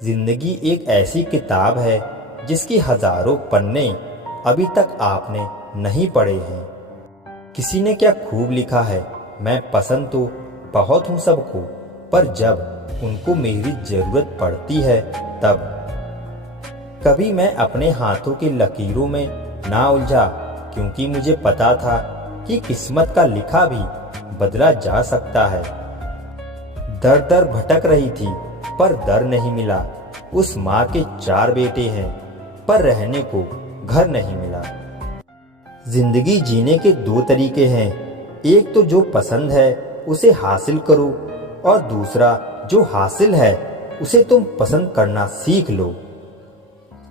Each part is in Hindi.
जिंदगी एक ऐसी किताब है जिसकी हजारों पन्ने अभी तक आपने नहीं पढ़े हैं। किसी ने क्या खूब लिखा है, मैं पसंद तो बहुत हूँ सबको, पर जब उनको मेरी जरूरत पड़ती है तब। कभी मैं अपने हाथों की लकीरों में ना उलझा, क्योंकि मुझे पता था कि किस्मत का लिखा भी बदला जा सकता है। दर दर भटक रही थी पर दर नहीं मिला। उस माँ के 4 बेटे हैं पर रहने को घर नहीं मिला। जिंदगी जीने के 2 तरीके हैं, एक तो जो पसंद है उसे हासिल करो, और दूसरा जो हासिल है उसे तुम पसंद करना सीख लो।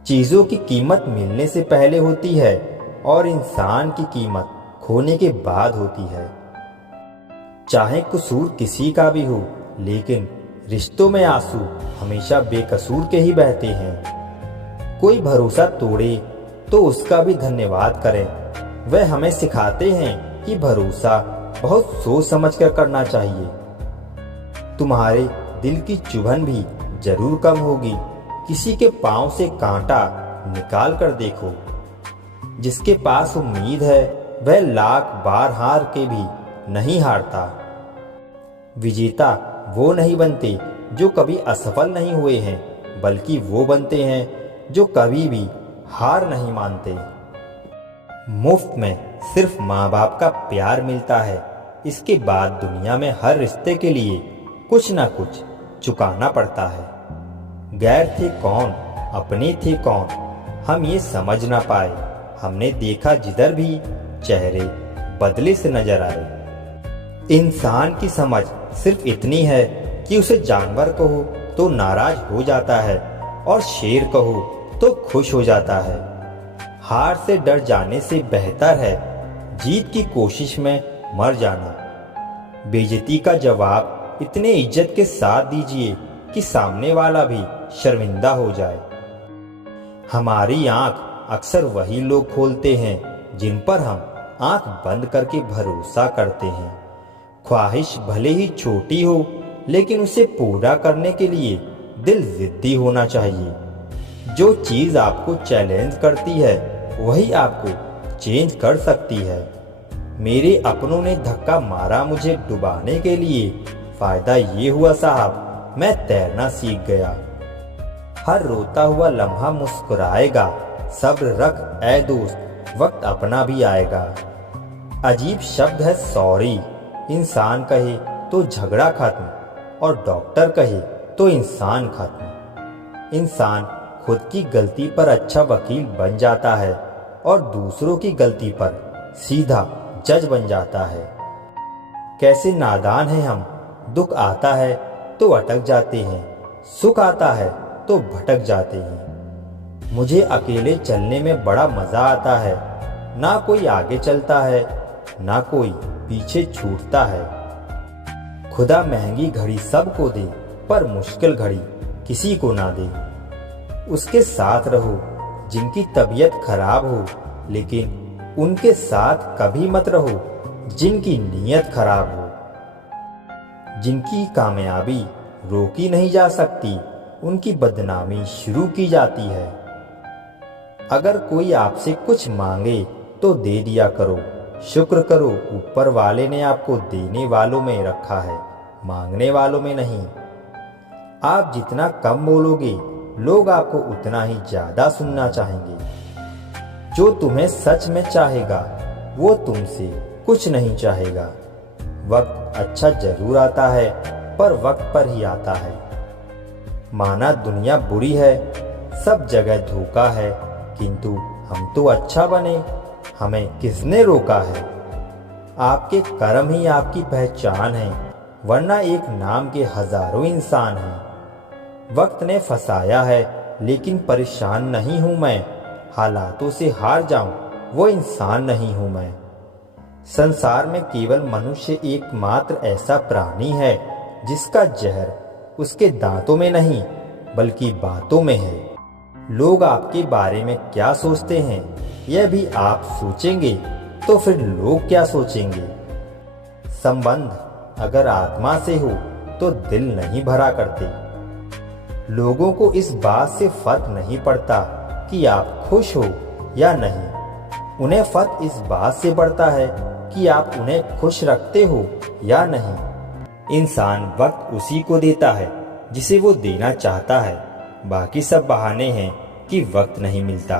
चीजों की कीमत मिलने से पहले होती है और इंसान की कीमत खोने के बाद होती है। चाहे कसूर किसी का भी हो, लेकिन रिश्तों में आंसू हमेशा बेकसूर के ही बहते हैं। कोई भरोसा तोड़े तो उसका भी धन्यवाद करें। वह हमें सिखाते हैं कि भरोसा बहुत सोच समझ कर करना चाहिए। तुम्हारे दिल की चुभन भी जरूर कम होगी। किसी के पांव से कांटा निकाल कर देखो। जिसके पास उम्मीद है वह लाख बार हार के भी नहीं हारता। विजेता वो नहीं बनते जो कभी असफल नहीं हुए हैं, बल्कि वो बनते हैं जो कभी भी हार नहीं मानते। मुफ्त में सिर्फ माँ बाप का प्यार मिलता है। इसके बाद दुनिया में हर रिश्ते के लिए कुछ ना कुछ चुकाना पड़ता है। गैर थे कौन, अपने थे कौन, हम ये समझ ना पाए। हमने देखा जिधर भी चेहरे बदले से नजर आए। इंसान की समझ सिर्फ इतनी है कि उसे जानवर कहो तो नाराज हो जाता है और शेर कहो तो खुश हो जाता है। हार से डर जाने से बेहतर है जीत की कोशिश में मर जाना। बेइज्जती का जवाब इतने इज्जत के साथ दीजिए कि सामने वाला भी शर्मिंदा हो जाए। हमारी आंख अक्सर वही लोग खोलते हैं जिन पर हम आंख बंद करके भरोसा करते हैं। ख्वाहिश भले ही छोटी हो, लेकिन उसे पूरा करने के लिए दिल जिद्दी होना चाहिए। जो चीज आपको चैलेंज करती है वही आपको चेंज कर सकती है। मेरे अपनों ने धक्का मारा मुझे डुबाने के लिए, फायदा ये हुआ साहब मैं तैरना सीख गया। हर रोता हुआ लम्हा मुस्कुराएगा, सब्र रख ऐ दोस्त, वक्त अपना भी आएगा। अजीब शब्द है सॉरी, इंसान कहे तो झगड़ा खत्म, और डॉक्टर कहे तो इंसान खत्म। इंसान खुद की गलती पर अच्छा वकील बन जाता है और दूसरों की गलती पर सीधा जज बन जाता है। कैसे नादान हैं हम, दुख आता है तो अटक जाते हैं, सुख आता है तो भटक जाते हैं। मुझे अकेले चलने में बड़ा मजा आता है। ना कोई आगे चलता है, ना कोई पीछे छूटता है। खुदा महंगी घड़ी सबको दे, पर मुश्किल घड़ी किसी को ना दे। उसके साथ रहो जिनकी तबीयत खराब हो, लेकिन उनके साथ कभी मत रहो जिनकी नीयत खराब हो। जिनकी कामयाबी रोकी नहीं जा सकती, उनकी बदनामी शुरू की जाती है। अगर कोई आपसे कुछ मांगे तो दे दिया करो। शुक्र करो ऊपर वाले ने आपको देने वालों में रखा है, मांगने वालों में नहीं। आप जितना कम बोलोगे, लोग आपको उतना ही ज्यादा सुनना चाहेंगे। जो तुम्हें सच में चाहेगा वो तुमसे कुछ नहीं चाहेगा। वक्त अच्छा जरूर आता है, पर वक्त पर ही आता है। माना दुनिया बुरी है, सब जगह धोखा है, किंतु हम तो अच्छा बने, हमें किसने रोका है। आपके कर्म ही आपकी पहचान है, वरना एक नाम के हजारों इंसान हैं। वक्त ने फंसाया है, लेकिन परेशान नहीं हूं मैं। हालातों से हार जाऊं वो इंसान नहीं हूं मैं। संसार में केवल मनुष्य एकमात्र ऐसा प्राणी है जिसका जहर उसके दांतों में नहीं बल्कि बातों में है। लोग आपके बारे में क्या सोचते हैं यह भी आप सोचेंगे तो फिर लोग क्या सोचेंगे। संबंध अगर आत्मा से हो तो दिल नहीं भरा करते। लोगों को इस बात से फर्क नहीं पड़ता कि आप खुश हो या नहीं, उन्हें फर्क इस बात से पड़ता है कि आप उन्हें खुश रखते हो या नहीं। इंसान वक्त उसी को देता है जिसे वो देना चाहता है, बाकी सब बहाने हैं कि वक्त नहीं मिलता।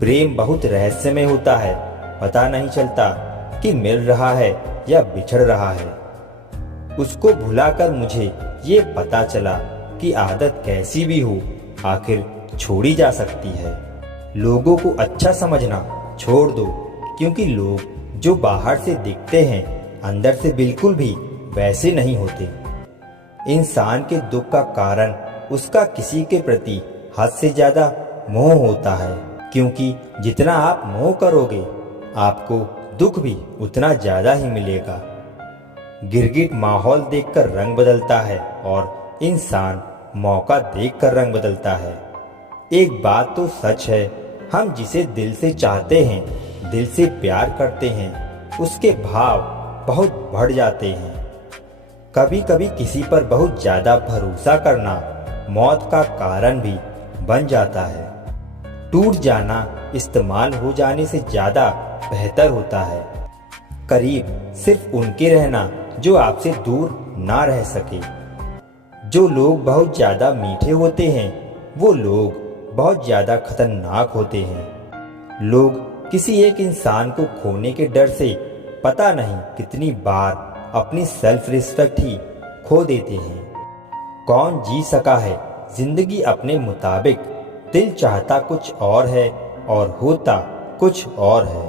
प्रेम बहुत रहस्यमय होता है, पता नहीं चलता कि मिल रहा है या बिछड़ रहा है। उसको भुलाकर मुझे ये पता चला कि आदत कैसी भी हो आखिर छोड़ी जा सकती है। लोगों को अच्छा समझना छोड़ दो, क्योंकि लोग जो बाहर से दिखते हैं अंदर से बिल्कुल भी वैसे नहीं होते। इंसान के दुख का कारण उसका किसी के प्रति हद से ज्यादा मोह होता है, क्योंकि जितना आप मोह करोगे आपको दुख भी उतना ज्यादा ही मिलेगा। गिरगिट माहौल देखकर रंग बदलता है और इंसान मौका देखकर रंग बदलता है। एक बात तो सच है, हम जिसे दिल से चाहते हैं, दिल से प्यार करते हैं, उसके भाव बहुत बढ़ जाते हैं। कभी कभी किसी पर बहुत ज्यादा भरोसा करना मौत का कारण भी बन जाता है। टूट जाना इस्तेमाल हो जाने से ज्यादा बेहतर होता है। करीब सिर्फ उनके रहना जो आपसे दूर ना रह सके। जो लोग बहुत ज्यादा मीठे होते हैं वो लोग बहुत ज्यादा खतरनाक होते हैं। लोग किसी एक इंसान को खोने के डर से पता नहीं कितनी बार अपनी सेल्फ रिस्पेक्ट ही खो देते हैं। कौन जी सका है जिंदगी अपने मुताबिक, दिल चाहता कुछ और है और होता कुछ और है।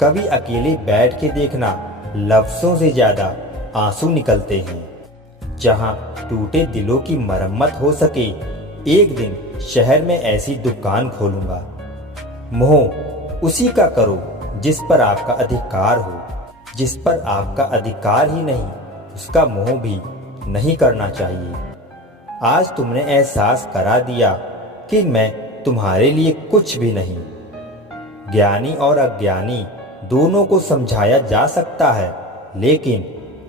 कभी अकेले बैठ के देखना, लफ्जों से ज्यादा आंसू निकलते हैं। जहां टूटे दिलों की मरम्मत हो सके, एक दिन शहर में ऐसी दुकान खोलूंगा। मोह उसी का करो जिस पर आपका अधिकार हो, जिस पर आपका अधिकार ही नहीं उसका मोह भी नहीं करना चाहिए। आज तुमने एहसास करा दिया कि मैं तुम्हारे लिए कुछ भी नहीं। ज्ञानी और अज्ञानी दोनों को समझाया जा सकता है, लेकिन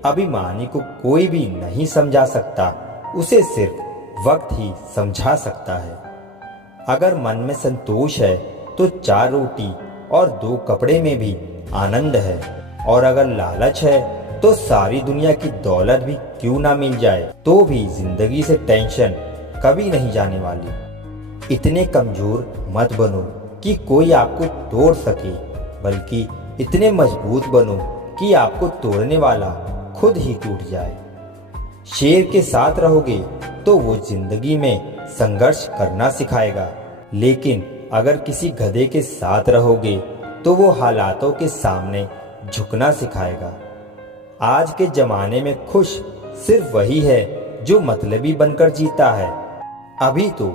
अभिमानी को कोई भी नहीं समझा सकता, उसे सिर्फ वक्त ही समझा सकता है। अगर मन में संतोष है तो 4 रोटी और 2 कपड़े में भी आनंद है, और अगर लालच है तो सारी दुनिया की दौलत भी क्यों ना मिल जाए तो भी जिंदगी से टेंशन कभी नहीं जाने वाली। इतने कमजोर मत बनो कि कोई आपको तोड़ सके, बल्कि इतने मजबूत बनो कि आपको तोड़ने वाला खुद ही टूट जाए। शेर के साथ रहोगे तो वो जिंदगी में संघर्ष करना सिखाएगा, लेकिन अगर किसी गधे के साथ रहोगे तो वो हालातों के सामने झुकना सिखाएगा। आज के जमाने में खुश सिर्फ वही है जो मतलबी बनकर जीता है। अभी तो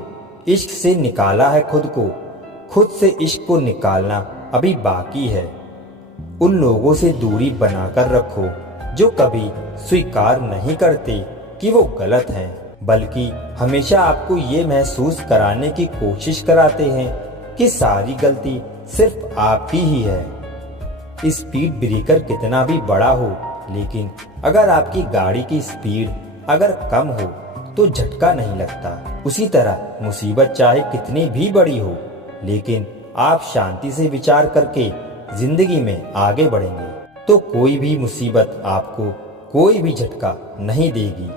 इश्क से निकाला है खुद को, खुद से इश्क को निकालना अभी बाकी है। उन लोगों से दूरी बनाकर रखो जो कभी स्वीकार नहीं करते कि वो गलत हैं, बल्कि हमेशा आपको ये महसूस कराने की कोशिश कराते हैं कि सारी गलती सिर्फ आपकी ही है। स्पीड ब्रेकर कितना भी बड़ा हो, लेकिन अगर आपकी गाड़ी की स्पीड अगर कम हो तो झटका नहीं लगता। उसी तरह मुसीबत चाहे कितनी भी बड़ी हो, लेकिन आप शांति से विचार करके जिंदगी में आगे बढ़ेंगे तो कोई भी मुसीबत आपको कोई भी झटका नहीं देगी।